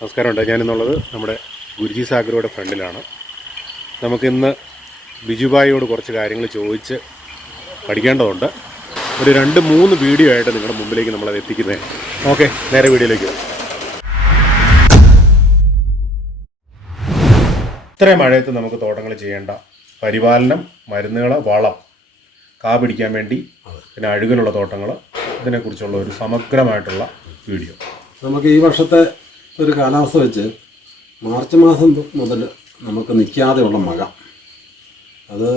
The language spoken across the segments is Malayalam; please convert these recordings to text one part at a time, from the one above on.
നമസ്കാരമുണ്ട്. ഞാനിന്നുള്ളത് നമ്മുടെ ഗുരുജി സാഗറുടെ ഫ്രണ്ടിലാണ്. നമുക്കിന്ന് ബിജുബായിയോട് കുറച്ച് കാര്യങ്ങൾ ചോദിച്ച് പഠിക്കേണ്ടതുണ്ട്. ഒരു രണ്ട് മൂന്ന് വീഡിയോ ആയിട്ട് നിങ്ങളുടെ മുമ്പിലേക്ക് നമ്മളത് എത്തിക്കുന്നത് ഓക്കെ നേരെ വീഡിയോയിലേക്ക് ഇത്രയും മഴയത്ത് നമുക്ക് തോട്ടങ്ങൾ ചെയ്യേണ്ട പരിപാലനം മരുന്നുകൾ വളം കാ പിടിക്കാൻ വേണ്ടി പിന്നെ അഴുകലുള്ള തോട്ടങ്ങൾ ഇതിനെക്കുറിച്ചുള്ള ഒരു സമഗ്രമായിട്ടുള്ള വീഡിയോ. നമുക്ക് ഈ വർഷത്തെ ഒരു കാലാവസ്ഥ വെച്ച് മാർച്ച് മാസം മുതൽ നമുക്ക് നിൽക്കാതെയുള്ള മഴ. അത്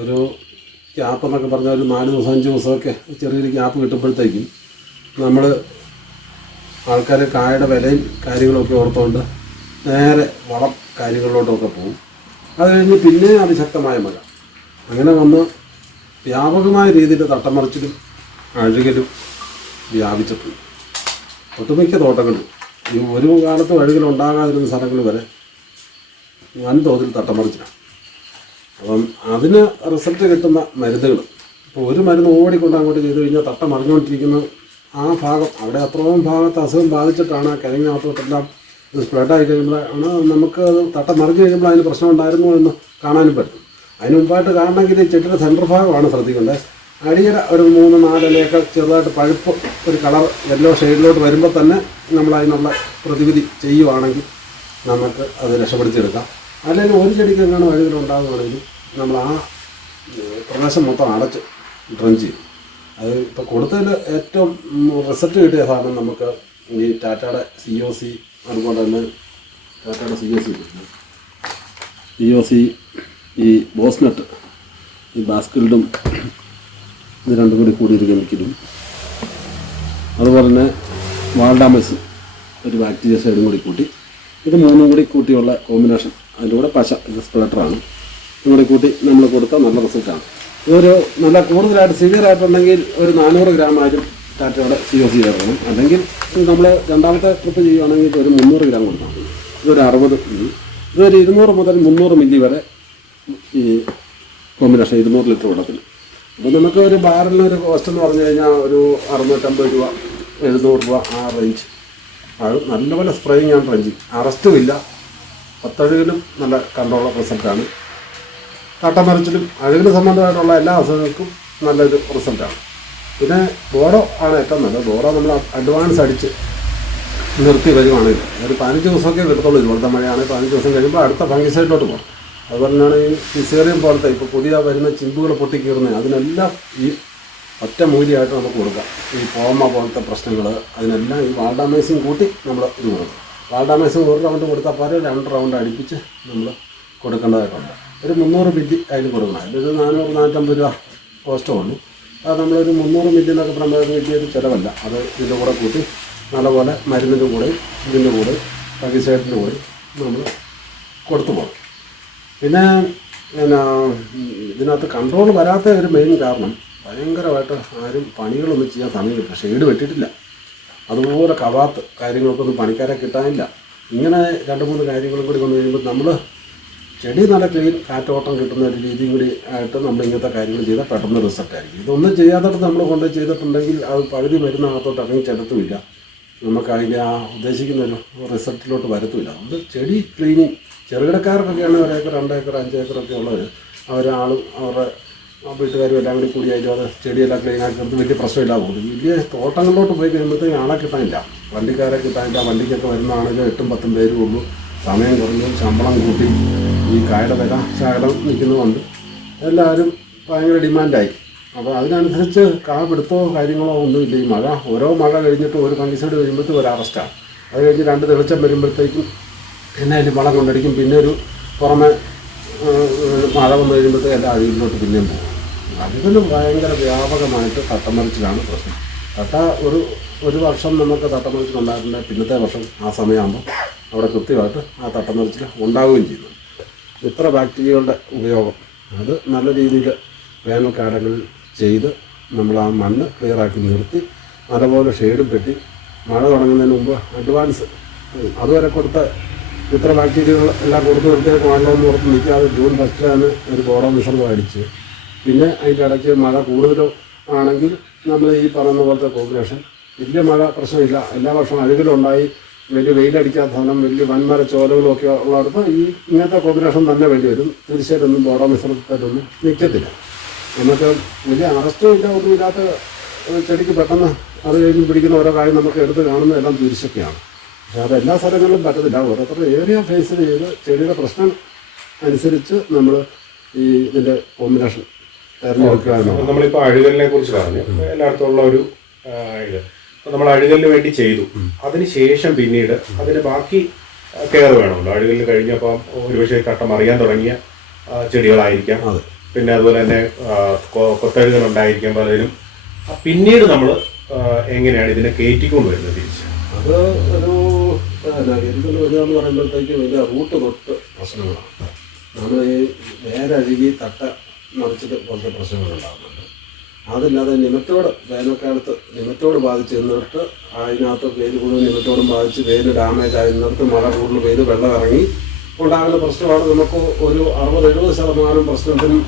ഒരു ക്യാപ്പ് എന്നൊക്കെ പറഞ്ഞാൽ ഒരു നാല് ദിവസം അഞ്ച് ദിവസമൊക്കെ ചെറിയൊരു ക്യാപ്പ് കിട്ടുമ്പോഴത്തേക്കും നമ്മൾ ആൾക്കാർ കായയുടെ വിലയും കാര്യങ്ങളൊക്കെ ഓർത്തുകൊണ്ട് നേരെ വളം കാര്യങ്ങളിലോട്ടൊക്കെ പോകും. അത് കഴിഞ്ഞ് പിന്നെ അതിശക്തമായ മഴ. അങ്ങനെ വന്ന് വ്യാപകമായ രീതിയിൽ തട്ടമറിച്ചിലും അഴുകലും വ്യാപിച്ചിട്ടുണ്ട്. ഒട്ടുമിക്ക തോട്ടങ്ങളും ഈ ഒരു കാലത്ത് അഴുകിലുണ്ടാകാതിരുന്ന സ്ഥലങ്ങൾ വരെ വൻതോതിൽ തട്ടമറിച്ചിട്ടാണ് അപ്പം അതിന് റിസൾട്ട് കിട്ടുന്ന മരുന്നുകൾ ഇപ്പോൾ ഒരു മരുന്ന് ഓടിക്കൊണ്ട് അങ്ങോട്ട് ചെയ്ത് കഴിഞ്ഞാൽ തട്ട മറിഞ്ഞുകൊണ്ടിരിക്കുന്ന ആ ഭാഗം അവിടെ അത്രയും ഭാഗത്ത് അസുഖം ബാധിച്ചിട്ടാണ് ആ കിഴങ്ങിനകത്തോട്ടെല്ലാം ഇത് സ്പ്രെഡായി കഴിയുമ്പോഴാണ് നമുക്ക് അത് തട്ട മറിഞ്ഞു കഴിയുമ്പോൾ അതിന് പ്രശ്നം ഉണ്ടായിരുന്നു എന്ന് കാണാനും പറ്റും. അതിന് മുമ്പായിട്ട് കാണണമെങ്കിൽ ചെടിയുടെ സെന്റർ ഭാഗമാണ് ശ്രദ്ധിക്കേണ്ടത്. അടിയര ഒരു മൂന്ന് നാലിലേക്ക് ചെറുതായിട്ട് പഴുപ്പ് ഒരു കളർ യെല്ലോ ഷെയ്ഡിലോട്ട് വരുമ്പോൾ തന്നെ നമ്മൾ അതിനുള്ള പ്രതിവിധി ചെയ്യുവാണെങ്കിൽ നമുക്ക് അത് രക്ഷപ്പെടുത്തിയെടുക്കാം. അല്ലെങ്കിൽ ഒരു ചെടിക്ക് എങ്ങനെ വഴികൾ ഉണ്ടാകുകയാണെങ്കിൽ നമ്മൾ ആ പ്രദേശം മൊത്തം അടച്ച് ഡ്രൻ ചെയ്യും. അത് ഇപ്പോൾ കൊടുത്തതിൽ ഏറ്റവും റിസൾട്ട് കിട്ടിയ സാധനം നമുക്ക് ഈ ടാറ്റയുടെ സി ഒ സി അതുപോലെ തന്നെ ടാറ്റയുടെ C O C C O C ഈ ബോസ്നട്ട് ഈ ബാസ്കിൽഡും ഇത് രണ്ടും കൂടി കൂടിയൊരു കെമിക്കലും അതുപോലെ തന്നെ വാൾഡാമസ് ഒരു ബാക്ടീരിയ സൈഡും കൂടി കൂട്ടി. ഇത് മൂന്നും കൂടി കൂട്ടിയുള്ള കോമ്പിനേഷൻ അതിന്റെ കൂടെ പശ ഇത് സ്പ്രെഡറാണ് ഇതും കൂടി കൂട്ടി നമ്മൾ കൊടുത്താൽ നല്ല റിസൾട്ടാണ് ഇതൊരു നല്ല കൂടുതലായിട്ട് സിവിയർ ആയിട്ടുണ്ടെങ്കിൽ ഒരു നാനൂറ് ഗ്രാം ആയാലും ടാറ്റയുടെ സി ഒ സി ചേർക്കണം അല്ലെങ്കിൽ നമ്മൾ രണ്ടാമത്തെ ട്രിപ്പ് ചെയ്യുകയാണെങ്കിൽ ഒരു മുന്നൂറ് ഗ്രാം കൊടുക്കണം ഇതൊരു അറുപത് മില്ലി. ഇതൊരു ഇരുന്നൂറ് മുതൽ മുന്നൂറ് മില്ലി വരെ ഈ കോമ്പിനേഷൻ ഇരുന്നൂറ് ലിറ്റർ വെള്ളത്തിൽ അപ്പോൾ നമുക്ക് ഒരു ബാറിനൊരു കോസ്റ്റ് എന്ന് പറഞ്ഞു കഴിഞ്ഞാൽ ഒരു അറുന്നൂറ്റമ്പത് രൂപ എഴുന്നൂറ് രൂപ ആ റേഞ്ച് അത് നല്ലപോലെ സ്പ്രേയിങ് ആണ് റേഞ്ച് അറസ്റ്റും ഇല്ല. പത്തഴുകിലും നല്ല കൺട്രോൾ റിസൾട്ടാണ് കട്ടമറിച്ചിലും അഴുകിന് സംബന്ധമായിട്ടുള്ള എല്ലാ അസുഖങ്ങൾക്കും നല്ലൊരു റിസൾട്ടാണ് പിന്നെ ബോഡോ ആണ് ഏറ്റവും നല്ലത്. ബോഡോ നമ്മൾ അഡ്വാൻസ് അടിച്ച് നിർത്തി വരുവാണെങ്കിൽ ഒരു പതിനഞ്ച് ദിവസമൊക്കെ കിട്ടത്തുള്ളൂ. ഇതുപോലത്തെ മഴയാണെങ്കിൽ പതിനഞ്ച് ദിവസം കഴിയുമ്പോൾ അടുത്ത ഫംഗിസൈഡിലോട്ട് പോകും അതുപോലെ പറഞ്ഞാണ് ഈ ഫിസേറിയം പോലത്തെ ഇപ്പോൾ പുതിയ വരുന്ന ചിമ്പുകൾ പൊട്ടിക്കീറുന്നത് അതിനെല്ലാം ഈ ഒറ്റ മൂല്യമായിട്ട് നമുക്ക് കൊടുക്കാം. ഈ പോമ പോലത്തെ പ്രശ്നങ്ങൾ അതിനെല്ലാം ഈ വാൾഡാമൈസിങ് കൂട്ടി നമ്മൾ ഇത് കൊടുക്കും. വാൾഡാമൈസിങ് ഒരു റൗണ്ട് കൊടുത്താൽ പോലെ രണ്ട് റൗണ്ട് അടുപ്പിച്ച് നമ്മൾ കൊടുക്കേണ്ടതായിട്ടുണ്ട്. ഒരു മുന്നൂറ് മില്ലി അതിൽ കൊടുക്കണം. അതിലൊരു നാനൂറ് നാനൂറ്റമ്പത് രൂപ കോസ്റ്റേ ഉള്ളൂ. അത് നമ്മളൊരു മുന്നൂറ് മില്ലി എന്നൊക്കെ പറയുമ്പോൾ അത് വലിയൊരു ചിലവല്ല. അത് ഇതിന്റെ കൂടെ കൂട്ടി നല്ലപോലെ മരുന്നിന്റെ കൂടെ ഇതിന്റെ കൂടെ പകിസൈഡിന്റെ കൂടെ നമ്മൾ കൊടുത്തു പോകണം പിന്നെ പിന്നെ ഇതിനകത്ത് കൺട്രോൾ വരാത്ത ഒരു മെയിൻ കാരണം ഭയങ്കരമായിട്ട് ആരും പണികളൊന്നും ചെയ്യാൻ സമയമില്ല. ഷെയ്ഡ് വെട്ടിട്ടില്ല അതുപോലെ കവാത്ത് കാര്യങ്ങൾക്കൊന്നും പണിക്കാരെ കിട്ടാനില്ല. ഇങ്ങനെ രണ്ട് മൂന്ന് കാര്യങ്ങളും കൂടി വന്നു കഴിയുമ്പോൾ നമ്മൾ ചെടി നല്ല ക്ലീൻ കാറ്റോട്ടം കിട്ടുന്ന ഒരു രീതിയും കൂടി ആയിട്ട് നമ്മൾ ഇങ്ങനത്തെ കാര്യങ്ങൾ ചെയ്താൽ പെട്ടെന്ന് റിസൾട്ട് ആയിരിക്കും. ഇതൊന്നും ചെയ്യാത്തടത്ത് നമ്മൾ കൊണ്ട് ചെയ്തിട്ടുണ്ടെങ്കിൽ അത് പകുതി വരുന്ന അകത്തോട്ട് ഇറങ്ങി ചെലുത്തുമില്ല നമുക്ക് അതിന്റെ ആ ഉദ്ദേശിക്കുന്ന ഒരു റിസൾട്ടിലോട്ട് വരത്തുമില്ല. അതുകൊണ്ട് ചെടി ക്ലീനിങ് ചെറുകിടക്കാർക്കൊക്കെയാണ് ഒരേക്കർ രണ്ടേക്കർ അഞ്ചേക്കറൊക്കെ ഉള്ളവർ അവരാളും അവരുടെ വീട്ടുകാരും എല്ലാം കൂടി കൂടി ആയിട്ട് അത് ചെടിയെല്ലാം ക്ലീൻ ആക്കി എടുത്ത് വലിയ പ്രശ്നമില്ല പോകും വലിയ തോട്ടങ്ങളിലോട്ട് പോയി കഴിയുമ്പോഴത്തേക്കും ആളെ കിട്ടാനില്ല. വണ്ടിക്കാരെ കിട്ടാനില്ല. വണ്ടിക്കൊക്കെ വരുന്നതാണെങ്കിൽ എട്ടും പത്തും പേരും ഉള്ളൂ. സമയം കുറഞ്ഞു ശമ്പളം കൂട്ടി. ഈ കായുടെ വില ശകലം നിൽക്കുന്നതുകൊണ്ട് എല്ലാവരും ഭയങ്കര ഡിമാൻഡായി അപ്പോൾ അതിനനുസരിച്ച് കാ പിടുത്തമോ കാര്യങ്ങളോ ഒന്നുമില്ല ഈ മഴ ഓരോ മഴ കഴിഞ്ഞിട്ട് ഒരു ഫംഗിസൈഡ് കഴിയുമ്പോഴത്തേക്കും ഒരു അറസ്റ്റാണ് അത് കഴിഞ്ഞ് രണ്ട് തെളിച്ചം വരുമ്പോഴത്തേക്കും പിന്നെ അതിൽ വളം കൊണ്ടടിക്കും. പിന്നെ ഒരു പുറമെ മഴ വന്നു കഴിയുമ്പോഴത്തേക്ക് എല്ലാ അഴിയിലോട്ട് പിന്നെയും പോകും. അതിലും ഭയങ്കര വ്യാപകമായിട്ട് തട്ടമറിച്ചിലാണ് പ്രശ്നം. തട്ട ഒരു ഒരു വർഷം നമുക്ക് തട്ടമറിച്ചിലുണ്ടായിട്ടുണ്ട് പിന്നത്തെ വർഷം ആ സമയമാകുമ്പോൾ അവിടെ കൃത്യമായിട്ട് ആ തട്ടമറിച്ചിൽ ഉണ്ടാവുകയും ചെയ്യുന്നു ഇത്ര ബാക്ടീരിയകളുടെ ഉപയോഗം. അത് നല്ല രീതിയിൽ വേനൽക്കാലങ്ങളിൽ ചെയ്ത് നമ്മൾ ആ മണ്ണ് ക്ലിയറാക്കി നിർത്തി നല്ലപോലെ ഷെയ്ഡും പെട്ടി മഴ തുടങ്ങുന്നതിന് മുമ്പ് അഡ്വാൻസ് അതുവരെ കൊടുത്ത ഇത്ര ബാക്ടീരിയകൾ എല്ലാം കൊടുത്ത് കൊടുത്തേ കാണണമെന്ന് ഓർത്ത് നിൽക്കാതെ ജൂൺ ഫസ്റ്റിലാണ് ഒരു ബോറോ മിശ്രിതം അടിച്ച്. പിന്നെ അതിന്റെ ഇടയ്ക്ക് മഴ കൂടുതലോ ആണെങ്കിൽ നമ്മൾ ഈ പറയുന്ന പോലത്തെ കോമ്പിനേഷൻ വലിയ മഴ പ്രശ്നമില്ല. എല്ലാ വർഷവും അഴുകിലുണ്ടായി. വലിയ വെയിലടിക്കാത്ത സ്ഥലം വലിയ വൻമര ചോലകളൊക്കെ ഉള്ളിടത്ത് ഈ ഇങ്ങനത്തെ കോമ്പിനേഷൻ തന്നെ വേണ്ടി വരും. തീർച്ചയായിട്ടും ബോഡോ മിശ്രിതത്തിലൊന്നും നിൽക്കത്തില്ല. നമുക്ക് വലിയ അറസ്റ്റും ഇല്ല ഒന്നും ചെടിക്ക് പെട്ടെന്ന് അത് പിടിക്കുന്ന ഓരോ കാര്യം നമുക്ക് എടുത്ത് കാണുന്നതെല്ലാം തുരിശൊക്കെയാണ് പക്ഷെ അത് എല്ലാ സ്ഥലങ്ങളിലും പറ്റത്തില്ല. ഓരോരുത്തരുടെ ഏരിയ ഫേസ് ചെയ്ത് ചെടിയുടെ പ്രശ്നം അനുസരിച്ച് നമ്മൾ ഈ ഇതിന്റെ കോമ്പിനേഷൻ തിരഞ്ഞെടുക്കുക നമ്മളിപ്പോൾ അഴുകലിനെ കുറിച്ച് പറഞ്ഞു. എല്ലായിടത്തും ഉള്ള ഒരു ഇത്. അപ്പോൾ നമ്മൾ അഴുകലിന് വേണ്ടി ചെയ്തു. അതിനുശേഷം പിന്നീട് അതിന് ബാക്കി കെയർ വേണമല്ലോ. അഴുകലിന് കഴിഞ്ഞപ്പോൾ ഒരുപക്ഷെ കട്ടം അറിയാൻ തുടങ്ങിയ ചെടികളായിരിക്കാം. പിന്നെ അതുപോലെ തന്നെ ആ, കൊ- ഉണ്ടായിരിക്കാം പലതിനും. പിന്നീട് നമ്മൾ എങ്ങനെയാണ് ഇതിനെ കയറ്റിക്കൊണ്ട് വരുന്നത് തിരിച്ച്? അത് ഒരു എന്തെങ്കിലും വരിക എന്ന് പറയുമ്പോഴത്തേക്ക് വലിയ റൂട്ട് തൊട്ട് പ്രശ്നങ്ങളാണ്. നമ്മൾ ഈ വേരഴുകി തട്ട മറിച്ചിട്ട് പോലത്തെ പ്രശ്നങ്ങളുണ്ടാകുന്നുണ്ട്. അതില്ലാതെ നിമത്തോട് വേനൽക്കാലത്ത് നിമത്തോട് ബാധിച്ച് നിന്നിട്ട് അതിനകത്ത് വേര് കൂടുതൽ നിമത്തോടും ബാധിച്ച് വേര് ഡാമേജ് ആയി നിന്നിട്ട് മഴ കൂടുതൽ പെയ്ത് വെള്ളം ഇറങ്ങി ഉണ്ടാകുന്ന പ്രശ്നമാണ്. നമുക്ക് ഒരു അറുപത് എഴുപത് ശതമാനം പ്രശ്നത്തിനും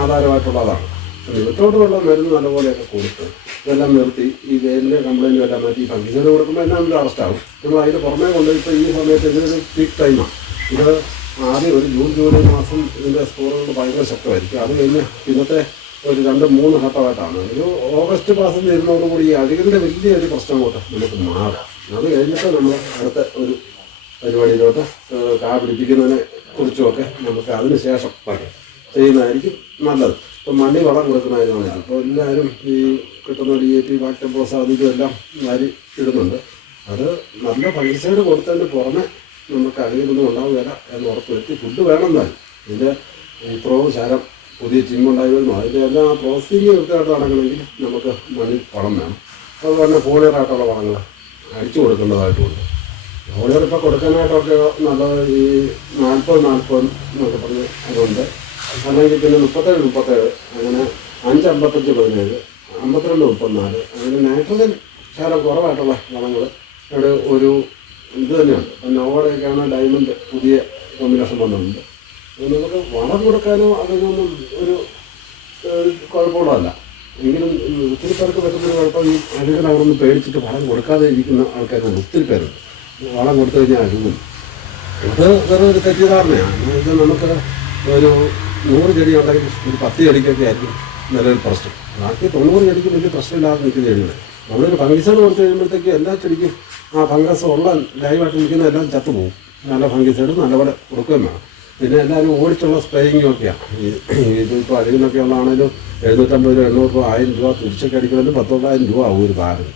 ആധാരമായിട്ടുള്ളതാണ്. നിമറ്റോട് വെള്ളം മരുന്ന് നല്ലപോലെയൊക്കെ കൊടുത്ത് ഇതെല്ലാം നിർത്തി ഈ വേലിന്റെ കംപ്ലൈന്റും എല്ലാം മാറ്റി ഫംഗിസൈഡ് കൊടുക്കുമ്പോൾ എല്ലാം ഒരു ആവും നമ്മൾ അതിന്റെ പുറമേ കൊണ്ട് ഇപ്പോൾ ഈ സമയത്ത് ഇതിനൊരു പീക്ക് ടൈമാണ് ഇത് ആദ്യം ഒരു ജൂൺ ജൂലൈ മാസം ഇതിന്റെ സ്കോറുകൾ ഭയങ്കര ശക്തമായിരിക്കും. അത് കഴിഞ്ഞ് പിന്നത്തെ ഒരു രണ്ട് മൂന്ന് ഘട്ടമായിട്ടാണ്. ഒരു ഓഗസ്റ്റ് മാസം വരുന്നതോടുകൂടി ഈ അഴുകിന്റെ വലിയൊരു പ്രശ്നം കൊണ്ട് നമുക്ക് മാറാം. അത് കഴിഞ്ഞിട്ട് നമ്മൾ അടുത്ത ഒരു പരിപാടിയിലോട്ട് കാ പിടിപ്പിക്കുന്നതിനെ കുറിച്ചുമൊക്കെ നമുക്ക് അതിന് ശേഷം ചെയ്യുന്നതായിരിക്കും നല്ലത്. ഇപ്പം മണ്ണി വളം കൊടുക്കുന്നതിനാണ് അപ്പോൾ എല്ലാവരും ഈ കിട്ടുന്ന ഡി എ പി അതിലും എല്ലാം വാരി ഇടുന്നുണ്ട്. അത് നല്ല പൈസയുടെ കൊടുത്തതിന് പുറമെ നമുക്ക് അഴുകൊന്നും ഉണ്ടാവുകയില്ല എന്ന് ഉറപ്പുവരുത്തി ഫുഡ് വേണം താനും ഇതിന്റെ ഇത്രവും ശരം പുതിയ ചിമ്മുണ്ടായി വരുന്നു അതിന്റെ എല്ലാം ആ പ്രോസസ്സിങ് കൃത്യമായിട്ട് നടക്കണമെങ്കിൽ നമുക്ക് മണ്ണിൽ വളം വേണം. അതുപോലെ തന്നെ ഫോളിയറായിട്ടുള്ള വളങ്ങൾ അടിച്ചു കൊടുക്കേണ്ടതായിട്ടുമുണ്ട് ഫോളിയർ ഇപ്പോൾ കൊടുക്കാനായിട്ടൊക്കെ നല്ല ഈ നാൽപ്പത് നാൽപ്പത് എന്നൊക്കെ പറഞ്ഞ് അതുണ്ട്. അല്ലെങ്കിൽ പിന്നെ മുപ്പത്തേഴ് മുപ്പത്തേഴ്. അങ്ങനെ അഞ്ച് അമ്പത്തഞ്ച് പതിനേഴ് അമ്പത്തിരണ്ട് മുപ്പത്തിനാല്. അങ്ങനെ നൈട്രജൻ ശാലം കുറവായിട്ടുള്ള വളങ്ങൾ ഇവിടെ ഒരു ഇത് തന്നെയുണ്ട് അപ്പം നോവയുടെയൊക്കെയാണ് ഡയമണ്ട് പുതിയ കോമ്പിനേഷൻ വന്നിട്ടുണ്ട് നമുക്ക് വളം കൊടുക്കാനോ അതിനൊന്നും ഒരു കുഴപ്പമുള്ളതല്ല. എങ്കിലും ഒത്തിരി പേർക്ക് പറ്റുന്നൊരു കുഴപ്പം ഈ അഴുകനവറൊന്ന് പേടിച്ചിട്ട് വളം കൊടുക്കാതെ ഇരിക്കുന്ന ആൾക്കാരുണ്ട് ഒത്തിരി പേരുണ്ട്. വളം കൊടുത്തു കഴിഞ്ഞാൽ അഴുകും. ഇത് വെറും ഒരു തെറ്റിദ്ധാരണയാണ്. ഇത് നമുക്ക് ഒരു നൂറ് ചെടി ഉണ്ടെങ്കിൽ ഒരു പത്ത് ചെടിക്കൊക്കെ ആയിരിക്കും നിലവിൽ പ്രശ്നം. ബാക്കി തൊണ്ണൂറ് ചെടിക്ക് വലിയ പ്രശ്നമില്ലാതെ നിൽക്കുന്ന ചെടികൾ നമ്മളൊരു ഫംഗിസൈഡ് കൊടുത്തു കഴിയുമ്പോഴത്തേക്ക് എല്ലാ ചെടിക്കും ആ ഫംഗസ് ഉള്ള ലൈവായിട്ട് നിൽക്കുന്ന എല്ലാം ചത്തുപോകും നല്ല ഫംഗിസൈഡ് നല്ലപോലെ കൊടുക്കുകയും വേണം. പിന്നെ എല്ലാവരും ഓടിച്ചുള്ള സ്പ്രേയിങ്ങും ഒക്കെയാണ് ഇതിപ്പോൾ അഴുകിനൊക്കെ ഉള്ളതാണെങ്കിലും എഴുന്നൂറ്റമ്പത് രൂപ എണ്ണൂറ് രൂപ ആയിരം രൂപ തിരിച്ചൊക്കെ അടിക്കണമെങ്കിൽ പത്തൊമ്പതായിരം രൂപ ആവും ഒരു ബാറിന്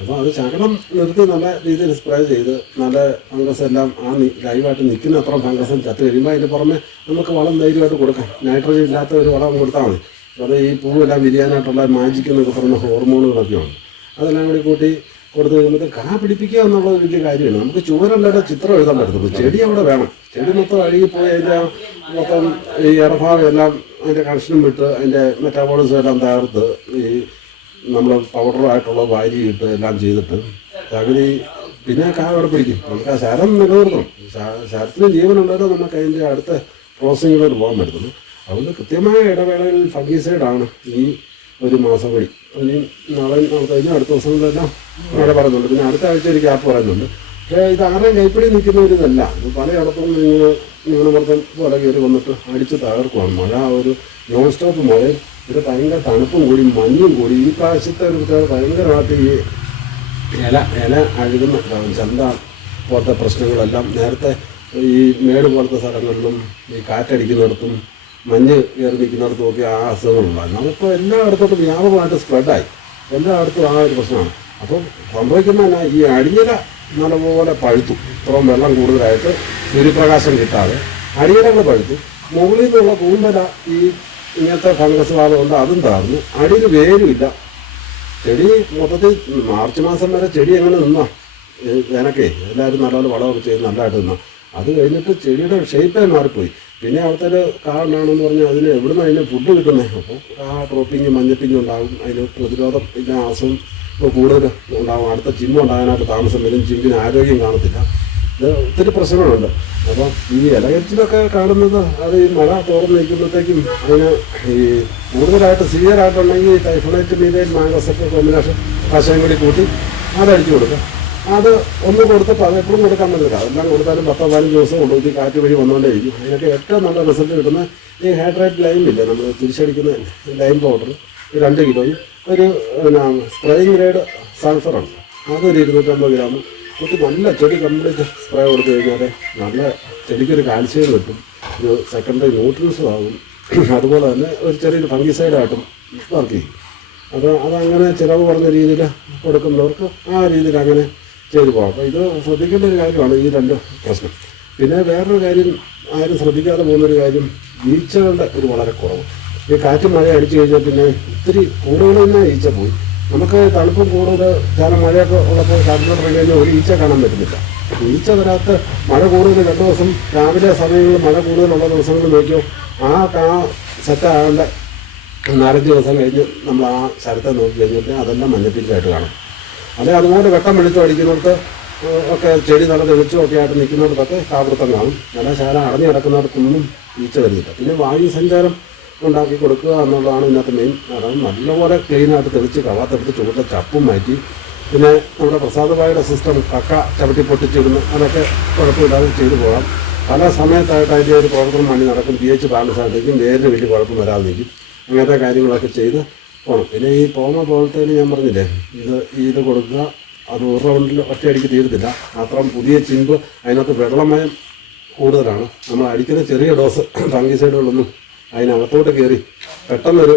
അപ്പോൾ അത് ശകലം നിർത്തി നല്ല രീതിയിൽ സ്പ്രേ ചെയ്ത് നല്ല ഫംഗസ് എല്ലാം ആ ലൈവായിട്ട് നിൽക്കുന്ന അത്ര ഫംഗസും ചത്ത് കഴിയുമ്പോൾ അതിന് പുറമെ നമുക്ക് വളം ധൈര്യമായിട്ട് കൊടുക്കാം. നൈട്രജൻ ഇല്ലാത്ത ഒരു വളം കൊടുത്താൽ മതി. അത് ഈ പൂവെല്ലാം വിരിയാനായിട്ടുള്ള മാജിക് എന്നൊക്കെ പറയുന്ന ഹോർമോണുകളൊക്കെയാണ് അതെല്ലാം കൂടി കൂട്ടി കൊടുത്തു കഴിയുമ്പോൾ കാ പിടിപ്പിക്കുക എന്നുള്ളത് വലിയ കാര്യമാണ് നമുക്ക് ചുവരല്ലാതെ ചിത്രം എഴുതാൻ പറ്റത്തുള്ളൂ ചെടി അവിടെ വേണം. ചെടി മൊത്തം അഴുകിപ്പോയി അതിന്റെ മൊത്തം ഈ ഇറഭാവം എല്ലാം അതിന്റെ കണക്ഷനും വിട്ട് അതിന്റെ മെറ്റാബോളിസം എല്ലാം തകർത്ത് ഈ നമ്മൾ പൗഡറായിട്ടുള്ള ഇട്ട് എല്ലാം ചെയ്തിട്ട് പകുതി പിന്നെ കാ അവിടെ പിടിക്കും. നമുക്ക് ആ ശരം നിലനിർത്തണം. ശരത്തിന് ശരത്തിന് ജീവനുണ്ടായാലും നമുക്ക് അതിന്റെ അടുത്ത പ്രോസസ്സിങ്ങിലോട്ട് പോകാൻ പറ്റത്തുള്ളൂ. അതുകൊണ്ട് കൃത്യമായ ഇടവേളകളിൽ ഫംഗിസൈഡാണ് ഈ ഒരു മാസം വഴി ഇനി നാളെ കഴിഞ്ഞാൽ കഴിഞ്ഞ അടുത്ത ദിവസങ്ങളിലെല്ലാം ഇവിടെ പറയുന്നുണ്ട്. പിന്നെ അടുത്ത ആഴ്ച ഒരു ഗ്യാപ്പ് പറയുന്നുണ്ട്. പക്ഷേ ഇത് ആരെയും കൈപ്പിടി നിൽക്കുന്ന ഒരു ഇതല്ല ഇത് പലയിടത്തും ഇങ്ങനെ ന്യൂനമർദ്ദം പോലെ കയറി വന്നിട്ട് അടിച്ച് തകർക്കുവാണ്. മഴ ഒരു നോൺ സ്റ്റോപ്പ് മഴ. ഇത് ഭയങ്കര തണുപ്പും കൂടി മഞ്ഞും കൂടി. ഈ പ്രാവശ്യത്തെ ഒരു ഭയങ്കരമായിട്ട് ഈ ഇല ഇല അഴുകുന്ന. ചന്ത പോലത്തെ പ്രശ്നങ്ങളെല്ലാം നേരത്തെ ഈ മേട് പോലത്തെ സ്ഥലങ്ങളിലും ഈ കാറ്റടിക്കുന്നിടത്തും മഞ്ഞ് കയറി നിൽക്കുന്നിടത്തും ഒക്കെ ആ അസുഖങ്ങളുണ്ടായിരുന്നു. അതിപ്പോൾ എല്ലായിടത്തോട്ടും വ്യാപകമായിട്ട് സ്പ്രെഡായി. എല്ലായിടത്തും ആ ഒരു പ്രശ്നമാണ്. അപ്പോൾ സംഭവിക്കുന്ന ഈ അടിയല നല്ലപോലെ പഴുത്തു. ഇത്രയും വെള്ളം കൂടുതലായിട്ട് സൂര്യപ്രകാശം കിട്ടാതെ അടിയലകൾ പഴുത്തു. മുകളിൽ നിന്നുള്ള കൂമ്പല ഈ ഇങ്ങനത്തെ ഫംഗസ് ബാധ കൊണ്ട് അതും താർന്നു അടിയിൽ വേരുമില്ല. ചെടി മൊത്തത്തിൽ മാർച്ച് മാസം വരെ ചെടി എങ്ങനെ നിന്നാ. വേനക്കേ എല്ലാവരും നല്ലപോലെ വളമൊക്കെ ചെയ്ത് നല്ലതായിട്ട് നിന്നാ. അത് കഴിഞ്ഞിട്ട് ചെടിയുടെ ഷേപ്പേ മാറിപ്പോയി. പിന്നെ അവിടുത്തെ കാരണമാണെന്ന് പറഞ്ഞാൽ അതിന് എവിടുന്ന് അതിന് ഫുഡ് കിട്ടുന്നത് അപ്പോൾ ആ ട്രോപ്പിങ്ങും മഞ്ഞപ്പിങ് ഉണ്ടാകും അതിന് പ്രതിരോധം പിന്നെ അസുഖം ഇപ്പോൾ കൂടുതൽ ഉണ്ടാകും അടുത്ത ചിമ്മുണ്ടാകാനായിട്ട് താമസം വരും. ചിമ്മിന് ആരോഗ്യം കാണത്തില്ല. ഒത്തിരി പ്രശ്നങ്ങളുണ്ട്. അപ്പം ഈ ഇലകച്ചിലൊക്കെ കാണുന്നത് അത് ഈ മഴ തോർന്ന് നിൽക്കുമ്പോഴത്തേക്കും അതിന് ഈ കൂടുതലായിട്ട് സീരിയറായിട്ടുണ്ടെങ്കിൽ ടൈഫോണൈറ്റ് മീതയിൽ മാങ്കസൊക്കെ കോമ്പിനേഷൻ പശയും കൂടി കൂട്ടി അതടിച്ചു കൊടുക്കുക അത് ഒന്ന് കൊടുത്തപ്പോൾ അത് എപ്പോഴും കൊടുക്കാൻ പറ്റില്ല. അതെല്ലാം കൊടുത്താലും പത്തോ പതിനഞ്ച് ദിവസം ഈ കാറ്റ് വഴി വന്നുകൊണ്ടേയിരിക്കും. അതിനൊക്കെ ഏറ്റവും നല്ല റിസൾട്ട് കിട്ടുന്ന ഈ ഹൈഡ്രേറ്റ് ലൈം ഇല്ലേ? നമ്മൾ തിരിച്ചടിക്കുന്ന ലൈം പൗഡർ ഈ രണ്ട് കിലോയും ഒരു പിന്നെ സ്പ്രേയിങ് ഗ്രേഡ് സൾഫറുണ്ട് അതൊരു ഇരുന്നൂറ്റമ്പത് ഗ്രാം. കുട്ടി നല്ല ചെടി കംപ്ലീറ്റ് സ്പ്രേ കൊടുത്തു കഴിഞ്ഞാൽ നല്ല ചെടിക്കൊരു കാൽസ്യം കിട്ടും. ഒരു സെക്കൻഡറി ന്യൂട്രിയൻസും ആകും അതുപോലെ തന്നെ ഒരു ചെറിയൊരു ഫംഗിസൈഡായിട്ടും വർക്ക് ചെയ്യും. അപ്പോൾ അതങ്ങനെ ചിലവ് കുറഞ്ഞ രീതിയിൽ കൊടുക്കുന്നവർക്ക് ആ രീതിയിൽ അങ്ങനെ ചെയ്തു പോകാം. അപ്പോൾ ഇത് ശ്രദ്ധിക്കേണ്ട ഒരു കാര്യമാണ് ഈ രണ്ട് പ്രശ്നം. പിന്നെ വേറൊരു കാര്യം ആരും ശ്രദ്ധിക്കാതെ പോകുന്നൊരു കാര്യം ഈച്ചകളുടെ ഒരു വളരെ കുറവ്. ഈ കാറ്റും മഴ അടിച്ചു കഴിഞ്ഞാൽ പിന്നെ ഒത്തിരി കൂടുതൽ തന്നെ ഈച്ച പോയി. നമുക്ക് തണുപ്പും കൂടുതൽ ചില മഴയൊക്കെ ഉള്ളപ്പോൾ കാറ്റിനോട് പോയി കഴിഞ്ഞാൽ ഒരു ഈച്ച കാണാൻ പറ്റുന്നില്ല. ഈച്ച വരാത്ത മഴ കൂടുതൽ രണ്ട് ദിവസം രാവിലെ സമയങ്ങളിൽ മഴ കൂടുതലുള്ള ദിവസങ്ങളിൽ നോക്കിയോ ആ കാ സെറ്റാകേണ്ട നാലഞ്ച് ദിവസം കഴിഞ്ഞ് നമ്മൾ ആ ശരത്തെ നോക്കി കഴിഞ്ഞിട്ട് അതെല്ലാം മഞ്ഞപ്പിച്ചായിട്ട് കാണും. അല്ലെ അതുപോലെ വെട്ടം വെളിച്ചം അടിക്കുന്നിടത്ത് ഒക്കെ ചെടി നല്ല ഒക്കെ ആയിട്ട് നിൽക്കുന്നിടത്തൊക്കെ കാവൃത്തം കാണും. നല്ല ശാല അടഞ്ഞു കിടക്കുന്നിടത്തൊന്നും ഈച്ച വരുന്നില്ല. പിന്നെ വായു സഞ്ചാരം ഉണ്ടാക്കി കൊടുക്കുക എന്നുള്ളതാണ് ഇതിനകത്ത് മെയിൻ അതാണ് നല്ലപോലെ ക്ലീനായിട്ട് തെളിച്ച് കവാത്തെടുത്ത് ചുവട്ടിലെ ചപ്പും മാറ്റി. പിന്നെ നമ്മുടെ പ്രസാദവായുടെ സിസ്റ്റം കക്ക ചവിട്ടി പൊട്ടിച്ചിടുന്നു. അതൊക്കെ കുഴപ്പമില്ലാതെ ചെയ്തു പോകാം. പല സമയത്തായിട്ട് അതിന്റെ ഒരു പ്രവർത്തനം മണി നടക്കും. പി എച്ച് ബാലൻസ് ആയിട്ടേക്കും വേരിന് വലിയ കുഴപ്പം വരാതെ നിൽക്കും അങ്ങനത്തെ കാര്യങ്ങളൊക്കെ ചെയ്ത് പോകണം പിന്നെ ഈ പോകുന്ന പോലത്തെ ഞാൻ പറഞ്ഞില്ലേ ഇത് ഇത് കൊടുക്കുക അത് ഒരു റൗണ്ടിൽ ഒറ്റയടിക്ക് തീരത്തില്ല. മാത്രം പുതിയ ചിമ്പ് അതിനകത്ത് വെള്ളമയം കൂടുതലാണ്. നമ്മൾ അടിക്കുന്ന ചെറിയ ഡോസ് ഫംഗിസൈഡുകളൊന്നും അതിനകത്തോട്ട് കയറി. പെട്ടെന്നൊരു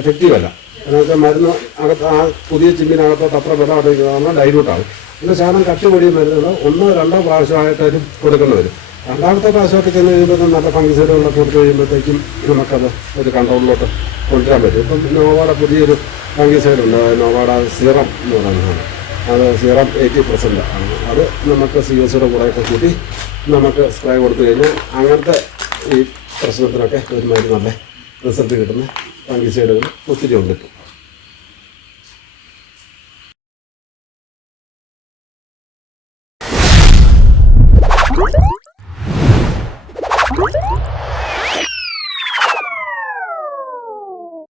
എഫക്റ്റീവ് അല്ല. എന്നുവെച്ചാൽ മരുന്ന് അകത്ത് ആ പുതിയ ചിമ്മിനകത്തോട്ട് അത്ര വെള്ളം അടയ്ക്കുന്ന ഡൈലൂട്ട് ആവും. പിന്നെ ശാലം കട്ടി പൊടിയ മരുന്നുകൾ ഒന്നോ രണ്ടോ പ്രാവശ്യമായിട്ടായിരിക്കും കൊടുക്കേണ്ടി വരും. രണ്ടാമത്തെ പ്രാവശ്യമൊക്കെ ചെന്ന് കഴിയുമ്പോൾ നല്ല ഫംഗിസൈഡുകളൊക്കെ കൊടുത്തു കഴിയുമ്പോഴത്തേക്കും നമുക്കത് ഒരു കൺട്രോളിലോട്ട് കൊണ്ടുവരാൻ പറ്റും. ഇപ്പം നോവാടെ പുതിയൊരു ഫംഗിസൈഡ് ഉണ്ട്. നോവാട സീറം എന്ന് പറയുന്നതാണ് അത് സീറം എയ്റ്റി പെർസെന്റ് ആണ്. അത് നമുക്ക് സി എസ് സിയുടെ കൂടെയൊക്കെ കൂട്ടി നമുക്ക് സ്പ്രേ കൊടുത്തു കഴിഞ്ഞാൽ അങ്ങനത്തെ ഈ പ്രശ്നത്തിനൊക്കെ ഒരുമാതിരി നല്ല റിസൾട്ട് കിട്ടുന്ന ഫംഗിസൈഡുകൾ ഒത്തിരി ഉണ്ട്.